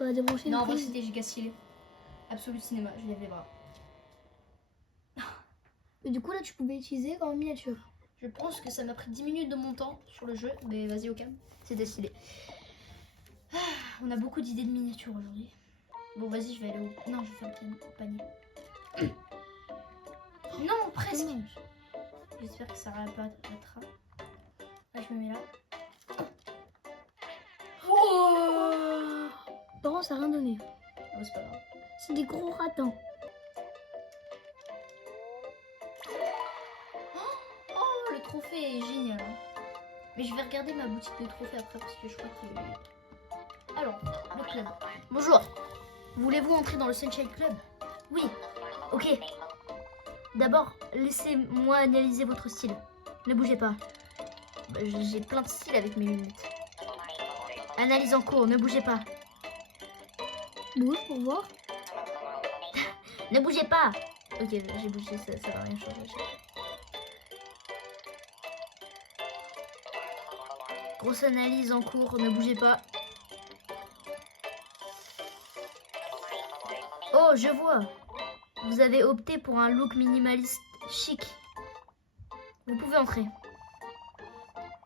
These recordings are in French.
On va débrancher Non, une en vrai, prise. c'était giga stylé. Absolute cinéma, je lève les bras. Mais du coup, là, tu pouvais utiliser en miniature. Je pense que ça m'a pris 10 minutes de mon temps sur le jeu, mais vas-y, au calme. C'était stylé. Ah, on a beaucoup d'idées de miniatures aujourd'hui. Bon, vas-y, je vais aller au... Non, je vais faire le panier. Non, presque. Dommage. J'espère que ça rappellera. Là, je me mets là. Oh, Par contre, ça n'a rien donné. oh c'est pas grave. C'est des gros ratons. Oh, le trophée est génial. Mais je vais regarder ma boutique de trophées après parce que je crois que... Alors, le club. Bonjour. Voulez-vous entrer dans le Sunshine Club? Oui. Ok. D'abord, laissez-moi analyser votre style. Ne bougez pas. J'ai plein de styles avec mes lunettes. Analyse en cours, ne bougez pas. Bouge pour voir. Ne bougez pas. Ok, j'ai bougé, ça va rien changer. Grosse analyse en cours, ne bougez pas. Oh, je vois. Vous avez opté pour un look minimaliste chic. Vous pouvez entrer.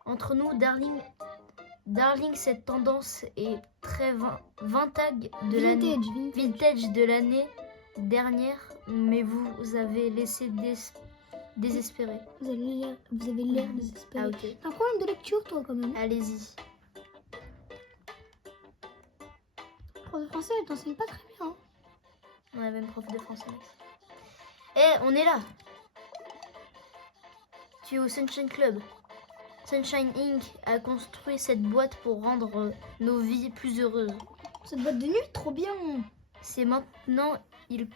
Entre nous, Darling, cette tendance est très vintage de l'année dernière, mais vous avez laissé désespérer. Vous avez l'air désespéré. Ah ok. T'as un problème de lecture, toi, quand même. Allez-y. Prof de français, elle t'enseigne pas très bien. Hein. On a même prof de français. Eh, on est là. Tu es au Sunshine Club. Sunshine Inc. a construit cette boîte pour rendre nos vies plus heureuses. Cette boîte de nuit, trop bien. C'est maintenant, il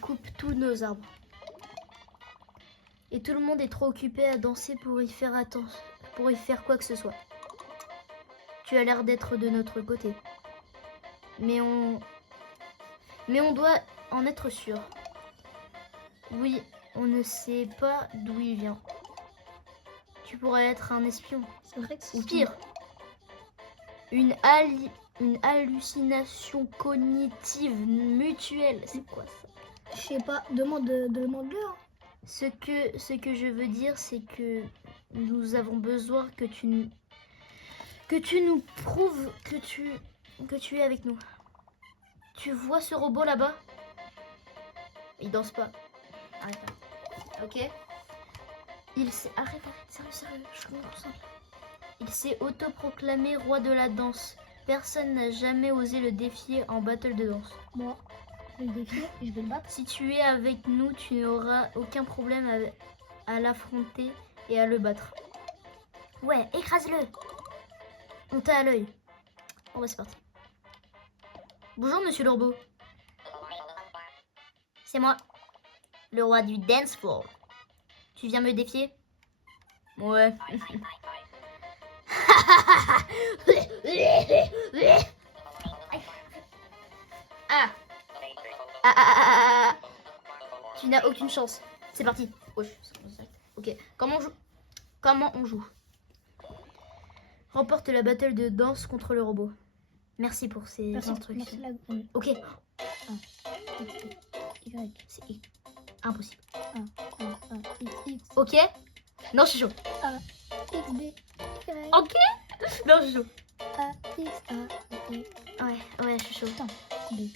coupe tous nos arbres. Et tout le monde est trop occupé à danser pour y faire quoi que ce soit. Tu as l'air d'être de notre côté. Mais on doit en être sûr. Oui, on ne sait pas d'où il vient. Tu pourrais être un espion. C'est vrai que c'est Ou pire, une hallucination cognitive mutuelle. C'est quoi ça? Je sais pas, demande-le. Hein. Ce que je veux dire, c'est que nous avons besoin que tu nous prouves que tu es avec nous. Tu vois ce robot là-bas? Il danse pas. Arrête. Ok? Arrête, sérieux, je me concentre. Il s'est autoproclamé roi de la danse. Personne n'a jamais osé le défier en battle de danse. Moi, je vais le défier et je vais le battre. Si tu es avec nous, tu n'auras aucun problème à l'affronter et à le battre. Ouais, écrase-le. On t'a à l'œil. Bon bah c'est parti. Bonjour monsieur le robot. C'est moi, le roi du dance floor. Tu viens me défier? Ouais. Ah. Tu n'as aucune chance. C'est parti. Ok. Comment on joue? Remporte la battle de danse contre le robot. Merci pour ces instructions. Merci Ok. Y. C'est impossible. X. Ok. Non, je suis chaud. A. X. B. Y. Ok. Non, je suis chaud. A. X. A. Y. Ouais, je suis chaud. Attends. B.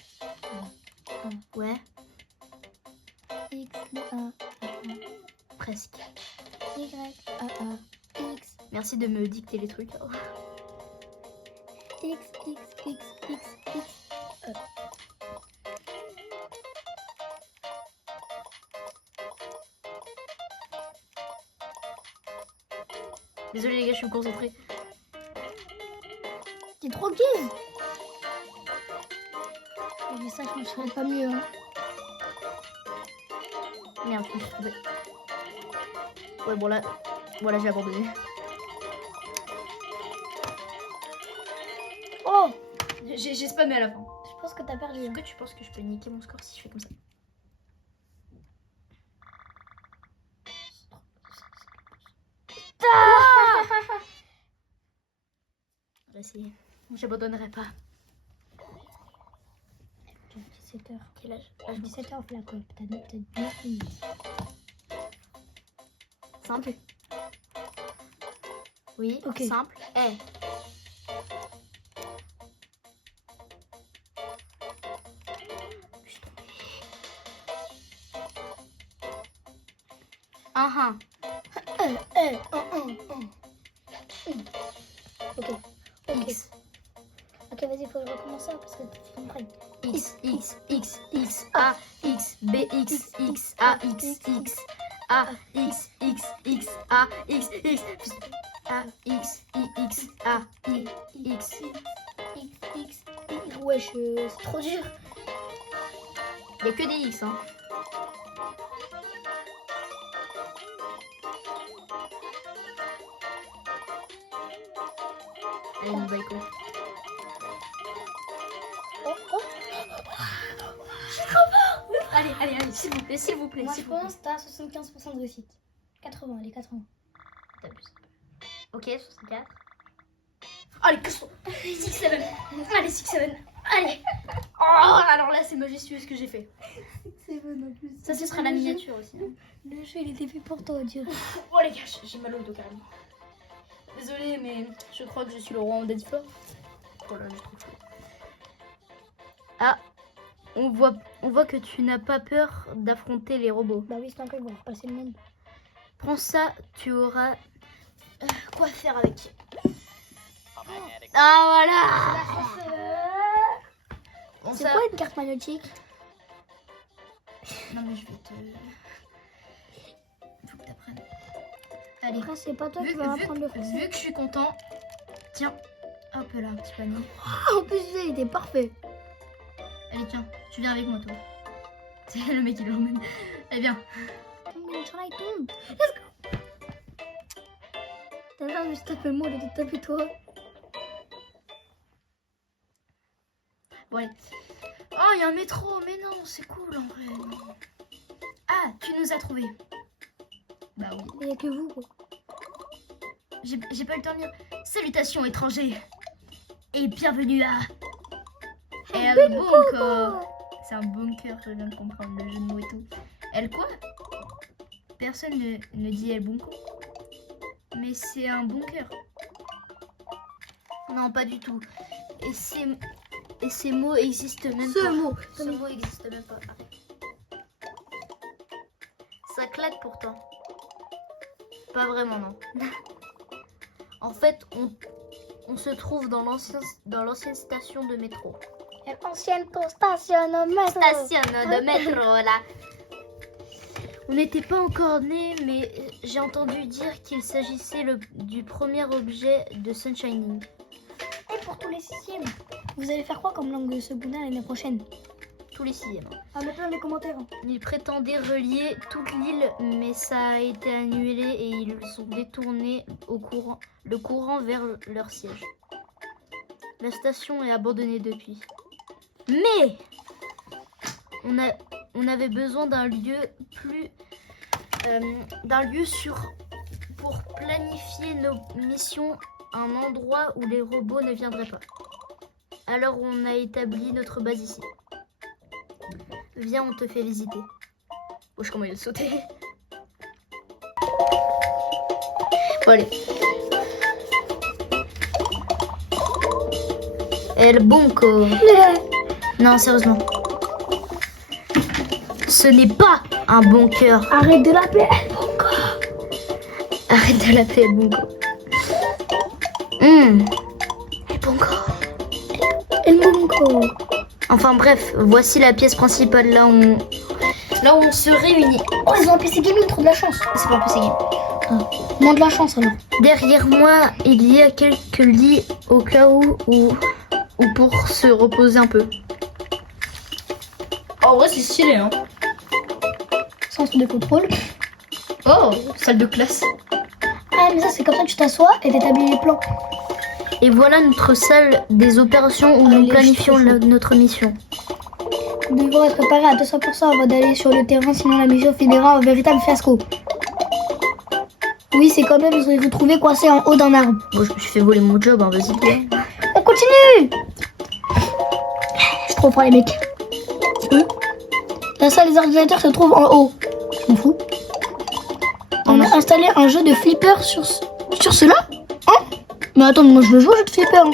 Ouais, X. B. A. presque. Y. A. X. Merci de me dicter les trucs. X. X. X. X. X. Désolé les gars, je suis concentrée. T'es trop guise. Mais ça, je me serais pas mieux. Hein. Merde, je me suis trompée. Ouais, bon là, voilà, j'ai abandonné. Oh, J'ai spammé à la fin. je pense que t'as perdu. Est-ce que tu penses que je peux niquer mon score si je fais comme ça? On va essayer. J'abandonnerai pas. 17h. Quel âge? 17h, on fait la coop. T'as 9 minutes. Simple. Oui, Ok. simple. Eh. Un. Ok. Ok. X. Ok, vas-y, faut recommencer parce que tu comprennes. X, A, X, B, X, A, X, A, X, A, X, A, X, A, X. Wesh, c'est trop dur. Il n'y a que des X, hein. Allez, nous baille quoi. Allez, s'il vous plaît, s'il vous plaît. Moi, je pense que t'as 75% de réussite. 80, les 80. T'abuses. Ok, 64. Allez, casse-toi. 6-7. Allez, 6-7. Allez. Oh, alors là, c'est majestueux ce que j'ai fait. C'est bon en plus. Ça, ce sera la miniature aussi. Hein. Le jeu, il était fait pour toi, on dirait. Oh les gars, j'ai mal au dos carrément. Désolée, mais je crois que je suis le roi en Dead Floor. Oh là, j'ai trop chaud. Ah, on voit que tu n'as pas peur d'affronter les robots. Bah oui, c'est un peu, ils vont repasser le monde. Prends ça, tu auras quoi faire avec. Ah voilà. Bon, C'est ça- quoi une carte magnétique? Non mais je vais te... Faut que t'apprennes. Allez. Après, c'est pas toi Vu, qui vas apprendre le français. vu que je suis content, tiens, hop là, un petit panier. Ah, en plus, il était parfait. Allez, tiens, tu viens avec moi, toi. C'est le mec qui l'emmène. Allez, viens. Mais Inch'Allah, il tombe. Let's go. T'as l'air de se taper moi, de te taper toi. Bon, allez. Oh, il y a un métro, mais non, c'est cool en vrai. Ah, tu nous as trouvés. Bah oui. Il n'y a que vous, quoi. J'ai pas eu le temps de lire. Salutations étrangers. Et bienvenue à... El Bunker. C'est un bunker, je viens de comprendre le jeu de mots et tout. El quoi? Personne ne dit El Bunker. Mais c'est un bunker. Non, pas du tout. Et ces mots existent même pas. Ce mot existe même pas. Ça claque pourtant. Pas vraiment, non. En fait, on se trouve dans l'ancienne station de métro. L'ancienne stationnement. Station de métro, là. On n'était pas encore nés, mais j'ai entendu dire qu'il s'agissait du premier objet de Sunshining. Et pour tous les 6e, vous allez faire quoi comme langue secondaire l'année prochaine? Tous les 6e. Ah, mettez dans les commentaires. Ils prétendaient relier toute l'île, mais ça a été annulé et ils ont détourné le courant vers leur siège. La station est abandonnée depuis. Mais on avait besoin d'un lieu pour planifier nos missions, un endroit où les robots ne viendraient pas. Alors on a établi notre base ici. Viens, on te fait visiter. Wesh, comment il a sauté. Bon, allez. El Bunker. Non, sérieusement. Ce n'est pas un bunker. Arrête de l'appeler. Arrête de l'appeler El Bunker. El Bunker. El Bunker. Enfin bref, voici la pièce principale là où on se réunit. Oh, ils ont un PC gaming, trop de la chance. C'est pas possible. Moins de la chance alors. Derrière moi, il y a quelques lits au cas où pour se reposer un peu. En vrai, c'est stylé, hein. Centre de contrôle. Oh, salle de classe. Ah, mais ça, c'est comme ça que tu t'assois et t'établis les plans. Et voilà notre salle des opérations où nous Allez, planifions je suis chaud. notre mission. Nous devons être préparés à 200% avant d'aller sur le terrain, sinon la mission finira en véritable fiasco. Oui, c'est quand même, vous allez vous trouver coincé en haut d'un arbre. Bon, je me suis fait voler mon job, hein, vas-y. On continue. Je comprends les mecs. La salle des ordinateurs se trouve en haut. Je m'en fous. On a installé un jeu de flipper sur cela. Hein? Mais attends, moi je veux jouer au jeu de flipper. Hein.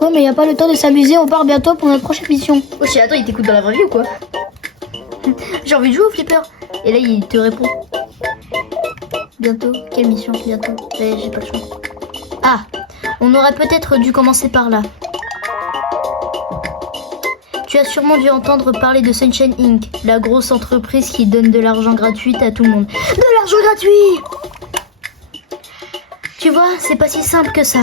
Ouais, mais il n'y a pas le temps de s'amuser. On part bientôt pour notre prochaine mission. Oh, attends, il t'écoute dans la vraie vie ou quoi? J'ai envie de jouer au flipper. Et là, il te répond. Bientôt. Quelle mission? Bientôt. J'ai pas le choix. Ah, on aurait peut-être dû commencer par là. Tu as sûrement dû entendre parler de Sunshine Inc., la grosse entreprise qui donne de l'argent gratuit à tout le monde. De l'argent gratuit! Tu vois, c'est pas si simple que ça.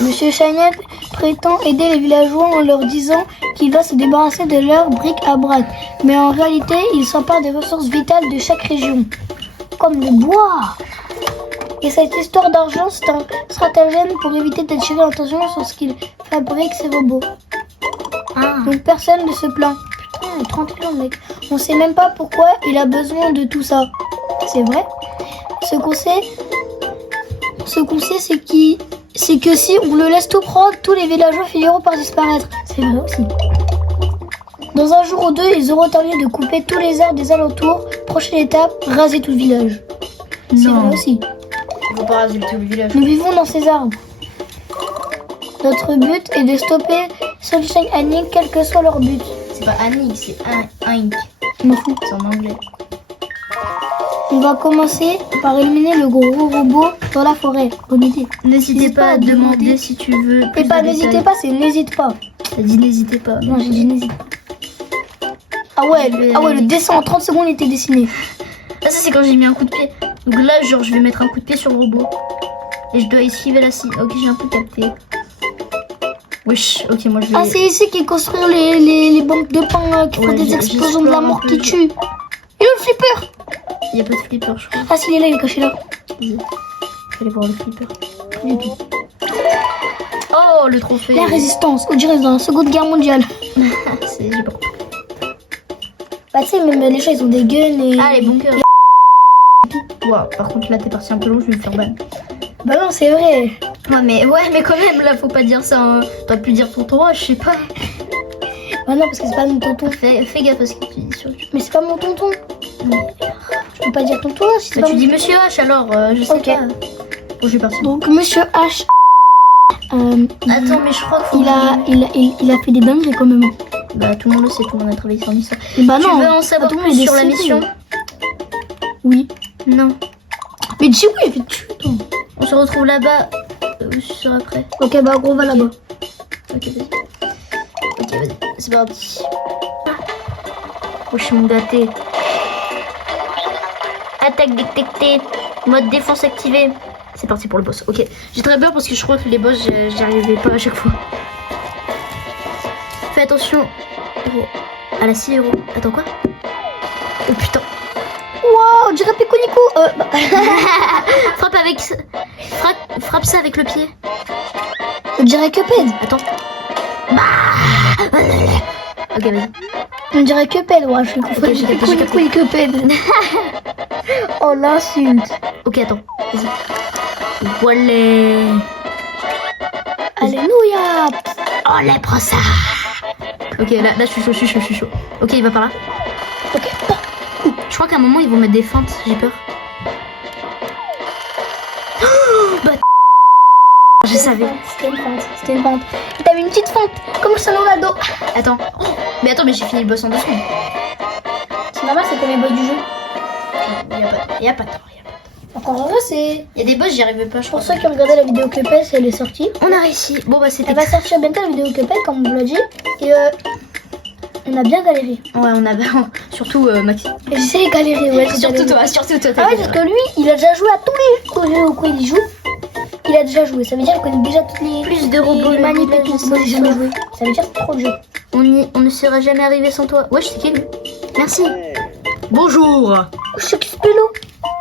Monsieur Chagnac prétend aider les villageois en leur disant qu'il va se débarrasser de leurs bric-à-brac. Mais en réalité, il s'empare des ressources vitales de chaque région, comme le bois. Et cette histoire d'argent, c'est un stratagème pour éviter d'attirer l'attention sur ce qu'il fabrique, ces robots. Ah. Donc personne ne se plaint. Putain, 31 mec. On sait même pas pourquoi il a besoin de tout ça. C'est vrai. Ce qu'on sait, c'est que si on le laisse tout prendre, tous les villageois finiront par disparaître. C'est vrai aussi. Dans un jour ou deux, ils auront terminé de couper tous les arbres des alentours. Prochaine étape, raser tout le village. C'est Non. vrai aussi. Il faut pas raser tout le village. Nous vivons dans ces arbres. Notre but est de stopper Sunshine Inc., quel que soit leur but. C'est pas Annie, c'est Inc. Je m'en fous. C'est en anglais. On va commencer par éliminer le gros robot dans la forêt. Bonne idée. N'hésitez pas à demander si tu veux. Et plus pas de n'hésitez détails. pas, c'est n'hésite pas. T'as dit n'hésitez pas. Non, j'ai dit n'hésite pas. Ah ouais, le dessin en 30 secondes était dessiné. Ah, ça c'est quand j'ai mis un coup de pied. Donc là, genre, je vais mettre un coup de pied sur le robot. Et je dois esquiver la scie. Ok, j'ai un peu capté. Wesh, ok, moi je vais... Ah, c'est ici qu'ils construisent les banques de pain qui font Ouais, des explosions de j'explore la un mort peu. qui tuent. Et le flipper. Il y a pas de flipper, je crois. Ah, s'il est là, il est caché là. Vas-y. Je vais aller voir le flipper. Pas du tout. Oh, le trophée. La résistance, on dirait dans la Seconde Guerre mondiale. C'est... j'ai pas compris. Bah, tu sais, même les gens, ils ont des guns et... Ah, les bunkers. Ouah, par contre, là, t'es parti un peu long, je vais me faire ban. Bah non, c'est vrai. Ouais, mais quand même, là, faut pas dire ça. Hein. T'aurais pu dire ton toit, je sais pas. Bah non, parce que c'est pas mon tonton. Fais gaffe à ce que tu dis sur YouTube. Mais c'est pas mon tonton. Je peux pas dire tonton si c'est Bah, pas tu mon dis Monsieur H alors, je sais Ok. pas. Bon, je vais partir. Donc, Monsieur H... Attends, mais je crois qu'il faut... il a fait des dingueries quand même. Bah, tout le monde le sait, tout le monde a travaillé sur l'histoire. Et bah Tu non. veux en savoir Attends, plus il est sur la décédé. mission? Oui. Non. Mais dis oui, vite tuer toi. On se retrouve là-bas. Je serai prêt. Ok, bah gros, on va là-bas. Ok, vas-y. Ok, vas-y. C'est parti. Oh, je suis gâté. Attaque détectée. Mode défense activé. C'est parti pour le boss. Ok. J'ai très peur parce que je crois que les boss, j'y arrivais pas à chaque fois. Fais attention. Héros. À la scie, héros. Attends, quoi? Oh putain. Wow, on dirait Pico Nico. Frappe avec... Frappe ça avec le pied. On dirait Cuphead. Attends. Ok, vas-y. On dirait Cuphead. Ouais, je suis confondue. Ok, j'ai capté, Pico j'ai Nico et Cuphead. Oh, l'insulte. Ok, attends. Vas-y. Voilà. Alléluia. Oh, les prends ça. Ok, là, je suis chaud, je suis chaud. Ok, il va par là. Ok. Je crois qu'à un moment, ils vont mettre des feintes. J'ai peur. Oh, bah... Je savais. C'était une fente. C'était une fente. Et t'avais une petite fente. Comme le salon d'ado. Attends. Oh, mais attends, mais j'ai fini le boss en 2 secondes. C'est normal, c'est comme les boss du jeu. Y a pas de temps. Encore heureux, c'est... Y a des boss, j'y arrivais pas, je Pour crois. ceux qui ont regardé la vidéo Cuphead, elle est sortie. On a réussi. Bon, bah, c'était... Elle va sortir bientôt la vidéo Cuphead, comme on vous l'a dit. Et on a bien galéré. Ouais, on a... Surtout Maxi. Et j'ai galéré, ouais. j'ai Surtout galéré. toi, surtout toi. Ah ouais, parce que lui, il a déjà joué à tous les jeux auxquels il joue. Il a déjà joué. Ça veut dire qu'il connaît déjà toutes les... Plus de robots, les manips et tout. Moi, j'ai jamais joué. joué. Ça veut dire trop de jeux. On ne serait jamais arrivé sans toi. Ouais, c'est qui lui? Merci. Bonjour. Oh, je suis Spello.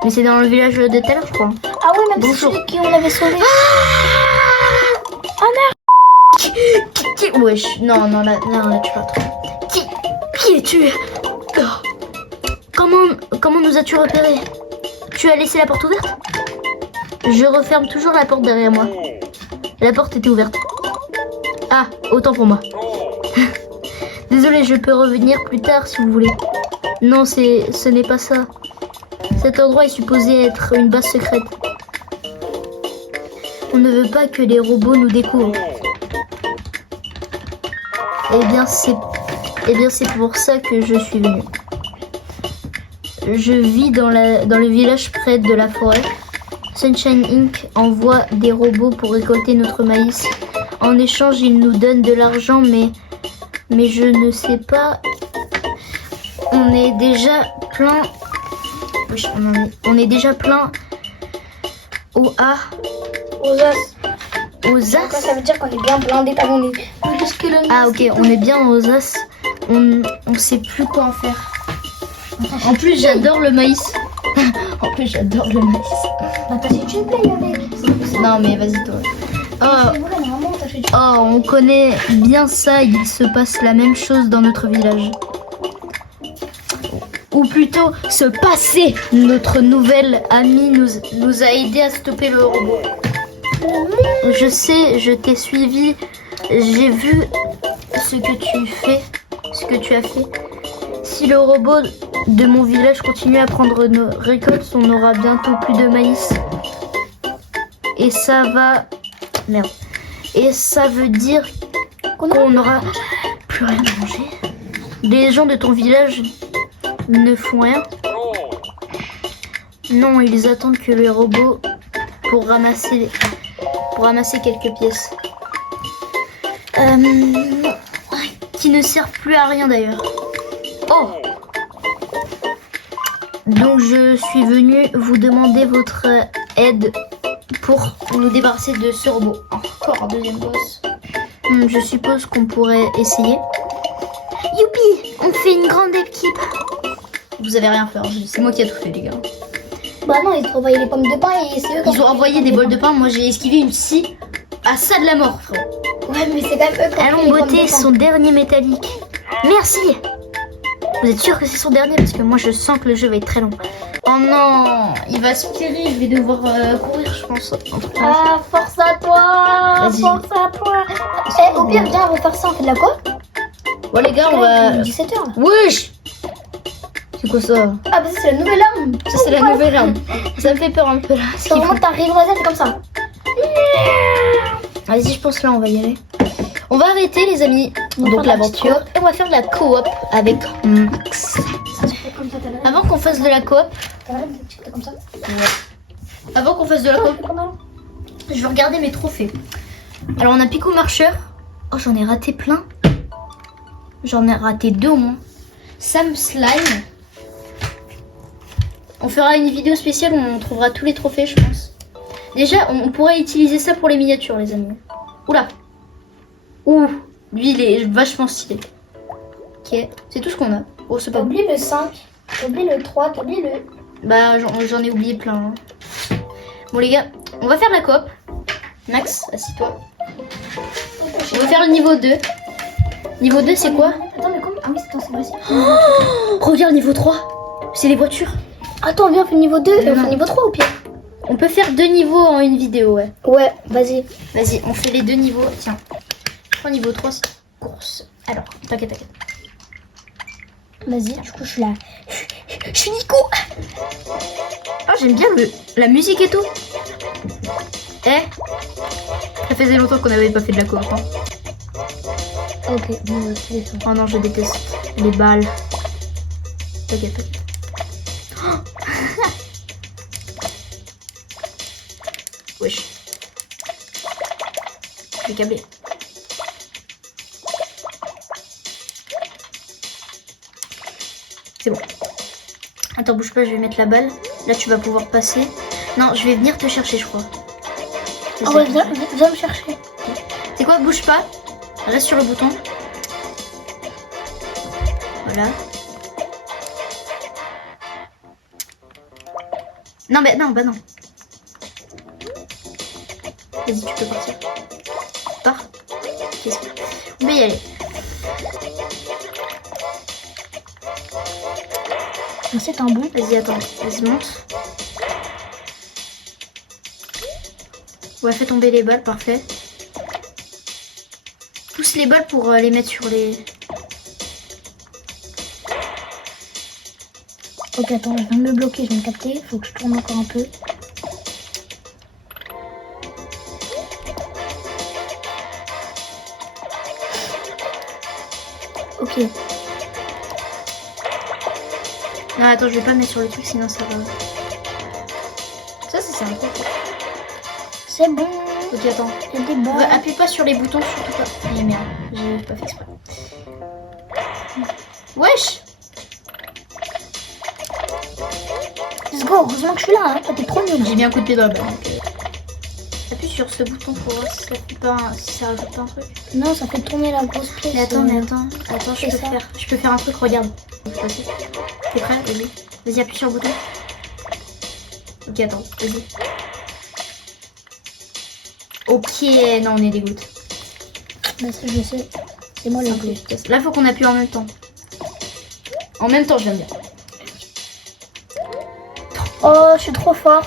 Mais c'est dans le village de tout à l'heure, je crois. Ah ouais, même Bonjour. c'est celui qui on avait sauvé. Qui... Wesh, non, là, tu vas trop. Qui es-tu? Oh. Comment nous as-tu repéré? Tu as laissé la porte ouverte? Je referme toujours la porte derrière moi. La porte était ouverte. Ah, autant pour moi. Désolé, je peux revenir plus tard si vous voulez. Non, ce n'est pas ça. Cet endroit est supposé être une base secrète. On ne veut pas que les robots nous découvrent. Eh bien, c'est pour ça que je suis venue. Je vis dans le village près de la forêt. Sunshine Inc. envoie des robots pour récolter notre maïs. En échange, ils nous donnent de l'argent, mais je ne sais pas. On est déjà plein. Oui, on est déjà plein aux as. Aux as. Aux as. Ça veut dire qu'on est bien blindé. On est plus que le. Ah ok, on est bien aux as. On sait plus quoi en faire. En plus, j'adore le maïs. En plus, j'adore le maïs. Bah, t'achètes une paye avec. Non mais vas-y toi. Oh. C'est vrai, normalement, t'achètes une. Oh, on connaît bien ça, il se passe la même chose dans notre village. Ou plutôt, se passer. Notre nouvelle amie nous a aidé à stopper le robot. Je sais, je t'ai suivi, j'ai vu ce que tu as fait. Si le robot de mon village continue à prendre nos récoltes, on aura bientôt plus de maïs. Et ça va... Merde. Et ça veut dire qu'on n'aura plus rien à manger. Les gens de ton village ne font rien. Non, ils attendent que les robots pour ramasser quelques pièces. Qui ne servent plus à rien d'ailleurs. Oh! Donc je suis venue vous demander votre aide pour nous débarrasser de ce robot. Encore un deuxième boss. Je suppose qu'on pourrait essayer. Youpi! On fait une grande équipe. Vous avez rien fait, hein. C'est moi qui ai tout fait les gars. Bah non, ils ont envoyé les pommes de pain et c'est eux qui Ils ont envoyé des bols de pain, moi j'ai esquivé une scie à ça de la mort, frère. Ouais, mais c'est quand même eux qui ont Allons fait les pommes botter de pain. son dernier métallique. Merci. Vous êtes sûr que c'est son dernier? Parce que moi je sens que le jeu va être très long. Oh non, il va aspirer, je vais devoir courir je pense. Ah, force à toi! Vas-y. Force à toi! Eh, au pire, viens, on va faire ça, on fait de la quoi? Bon les gars, on va... 17h là. Wesh! C'est quoi ça? Ah, bah ça, c'est la nouvelle arme! Ça c'est la nouvelle arme. Ça me fait peur un peu là. C'est vraiment t'arrives dans la c'est comme ça. Vas-y, je pense là on va y aller. On va arrêter les amis, On va donc faire la petite l'aventure. Et on va faire de la coop avec Max. Ça se fait comme ça, t'as Avant qu'on fasse de la coop, comme ça. avant qu'on fasse de la coop, je vais regarder mes trophées. Alors on a Pico Marcheur. Oh j'en ai raté plein. J'en ai raté 2 au moins. Sam Slime. On fera une vidéo spéciale où on trouvera tous les trophées je pense. Déjà on pourrait utiliser ça pour les miniatures les amis. Oula. Ouh, lui il est vachement stylé. Ok, c'est tout ce qu'on a. Oh c'est T'as pas oublié le 5, t'as oublié le 3, t'as oublié le... Bah j'en ai oublié plein. Hein. Bon les gars, on va faire la coop. Max, assis-toi. On va faire le niveau 2. Niveau 2 c'est quoi? Attends, mais comment... Ah oui, attends, c'est vrai. Oh, regarde niveau 3. C'est les voitures. Attends, viens, on fait le niveau 2, on fait le niveau 3 au pire. On peut faire 2 niveaux en une vidéo, ouais. Ouais, vas-y. Vas-y, on fait les 2 niveaux. Tiens. Je prends niveau 3, c'est course. Alors, t'inquiète. Vas-y, du coup, je suis là. Je suis Nico. Ah, j'aime bien la musique et tout. Eh, ça faisait longtemps qu'on n'avait pas fait de la coop. Hein. Ok, bon, Oh non, je déteste les balles. T'inquiète. Oh wesh. Je vais câbler. C'est bon. Attends, bouge pas, je vais mettre la balle. Là, tu vas pouvoir passer. Non, je vais venir te chercher, je crois. Ah ouais, viens me chercher. C'est quoi? Bouge pas. Reste sur le bouton. Voilà. Non, mais non, bah non. Vas-y, tu peux partir. Pars. On va y aller. C'est un bon. Vas-y, attends. Vas-y, monte. Ouais, fais tomber les balles, parfait. pousse les balles pour les mettre sur les... Ok, attends, je viens de me bloquer, je viens de capter. Faut que je tourne encore un peu. Ok. Non, attends, je vais pas mettre sur le truc, sinon ça va... Ça, c'est sympa. C'est bon. Ok, attends. Il y a des balles. Appuie pas sur les boutons, surtout pas. Eh merde, j'ai pas fait exprès. Wesh! Let's go, heureusement que je suis là, hein. Toi, t'es trop nul. J'ai mis un coup de pied dans la balle. Donc, appuie sur ce bouton pour voir si ça fait pas si ça rajoute pas un truc. Non, ça fait tourner la grosse pièce. Mais attends, je C'est ça. peux faire un truc, regarde. T'es prêt? Vas-y. Vas-y, appuie sur le bouton. Ok, attends, vas-y. Ok, non, on est dégoûté. Bah si, je sais. C'est moi le plus. Là, faut qu'on appuie en même temps. En même temps, je viens de dire. Oh, je suis trop fort.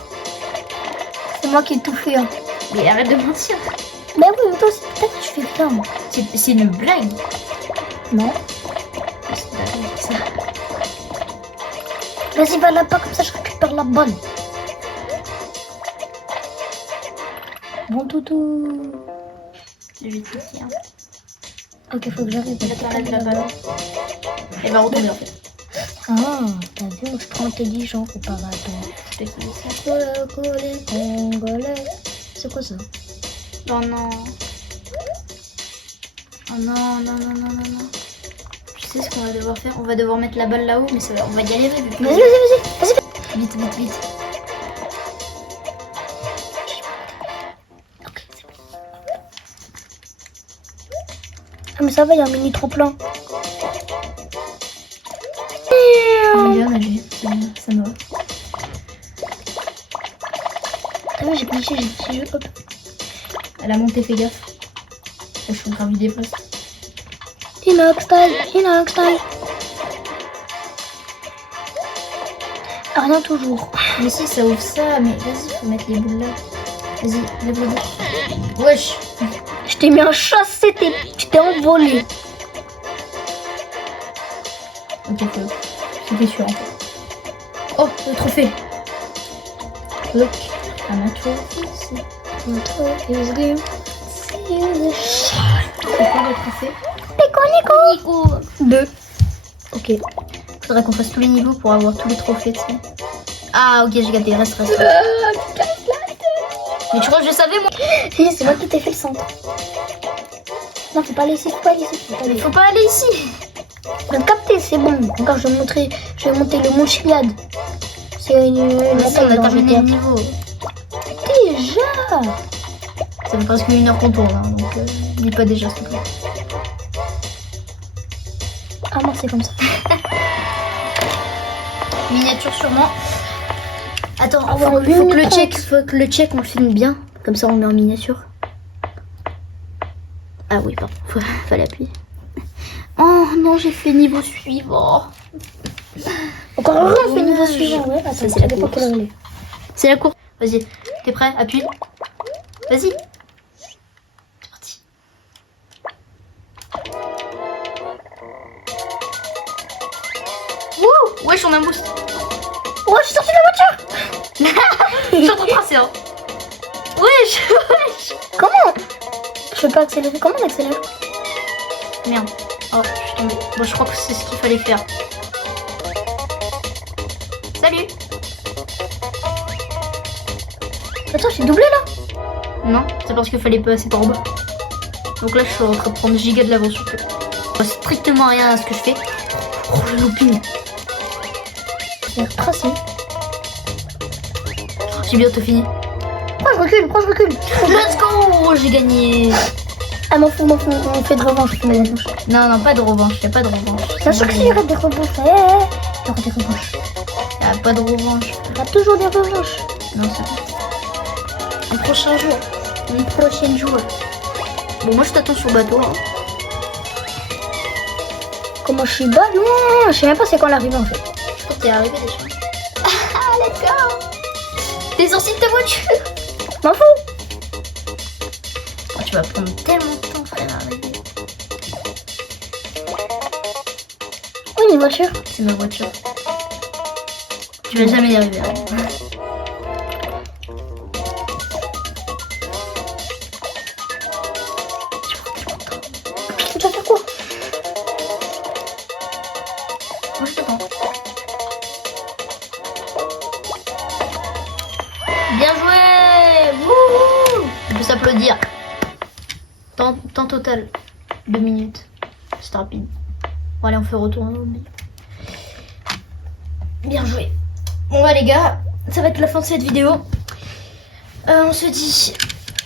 C'est moi qui ai tout fait. Hein. Mais arrête de mentir. Bah oui, mais toi aussi, peut-être que je fais bien. Moi. C'est une blague. Non. C'est ça. Vas-y, va là-bas, comme ça je récupère la balle. Bon toutou. Je vais te dire. Ok, faut que j'arrive. Attends, arrête la balle. Elle va retomber en fait. Ah, t'as vu, je suis trop intelligent comparé à toi. Je te dis ça. Congolais. C'est quoi ça? Oh non. Oh non, non, non, non, non, non. Je sais ce qu'on va devoir faire. On va devoir mettre la balle là-haut, mais ça va... on va galérer. Vas-y. Vite, vite, vite. Ok, c'est bon. Ah, mais ça va, il y a un mini trop plein. On est bien nagé. Ça me va. Ah oui, j'ai glitché, hop. Elle a monté, fais gaffe. Je suis grave des places. Inox style. Ah, rien toujours. Mais si, ça ouvre ça. Mais vas-y, faut mettre les boules là. Vas-y, lève le bout. Wesh. Je t'ai mis un chassé, tu t'es envolé. Ok, c'était sûr en fait. Oh, le trophée. Look, amateur. Notre is game. C'est quoi le trophée? Nico. 2. Ok. Faudrait qu'on fasse tous les niveaux pour avoir tous les trophées, tu sais. Ah, ok, j'ai gâté. Reste. Mais tu crois que je savais, moi? C'est moi qui t'ai fait le centre. Non, faut pas aller ici, Il faut pas aller ici. Je viens de capter, c'est bon. Encore, je vais monter le mont Chiliade. C'est une Vas-y, on a terminé le niveau. Déjà. Ça fait presque 1 heure qu'on tourne, hein, donc dis pas déjà, s'il te plaît. Ah non, c'est comme ça. Miniature sûrement. Attends, Ah, faut ouais, que le 1 check, on le filme bien. Comme ça, on met en miniature. Ah oui, pardon, fallait appuyer. Oh non, j'ai fait niveau suivant. Encore un on fait niveau suivant. Ouais, attends, Ça, c'est la dépend course. quelle heure il est. C'est la course. Vas-y, t'es prêt? Appuie. Vas-y. C'est parti. Wouh! Wesh, on a un boost. Oh, je suis sortie de la voiture. Je suis en train de tracer, hein. Wesh. Comment? Je peux pas accélérer. Comment on accélère? Merde. Oh, je suis tombée. Bon, je crois que c'est ce qu'il fallait faire. Salut. Attends, je suis doublée là. Non, c'est parce qu'il fallait passer par en bas. Donc là, je suis en train de prendre giga de l'avance sur toi. Ça sert strictement à rien à ce que je fais. Oh, le looping. J'ai tracé. J'ai bientôt fini. Pourquoi je recule? Let's go. J'ai gagné. Ah, m'en fous, on fait de revanche. Non, pas de revanche. Y'a pas de revanche. Bien sûr qu'il y aura des revanches. Il y aura des revanches. Y'a pas de revanche. Il y a toujours des revanches. Non, c'est pas. Un prochain jour. Une prochaine jour. Bon, moi je t'attends sur le bateau. Hein. Comment je suis bonne? Non, je sais même pas c'est quand l'arrivée en fait. Je crois que t'es arrivé déjà. Ah, let's go. T'es sorti de ta voiture. M'en fous. Oh, tu vas prendre tellement de temps, frère, à arriver. voiture? C'est ma voiture. Tu vas jamais y arriver. Hein. Tu vas faire quoi? Moi, je t'attends. Bien joué! Wouhou! On peut s'applaudir. Temps total 2 minutes. C'est rapide. Bon allez, on fait retour. Bien joué. Bon bah les gars, ça va être la fin de cette vidéo. On se dit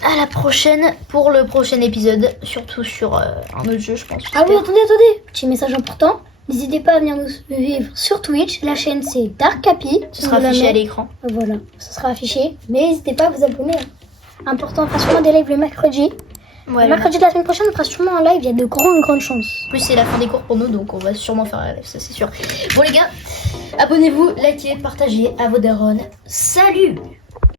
à la prochaine pour le prochain épisode. Surtout sur un autre jeu, je pense. Ah oui, attendez. Petit message important. N'hésitez pas à venir nous suivre sur Twitch. La chaîne c'est Dark Cappy. Ce sera affiché à l'écran. Voilà, ce sera affiché. Mais n'hésitez pas à vous abonner. Important, on fera sûrement des lives le mercredi. Ouais, le mercredi de la semaine prochaine, on fera sûrement un live. Il y a de grandes chances. En plus, c'est la fin des cours pour nous, donc on va sûrement faire un live, ça c'est sûr. Bon les gars, abonnez-vous, likez, partagez à vos darons. Salut!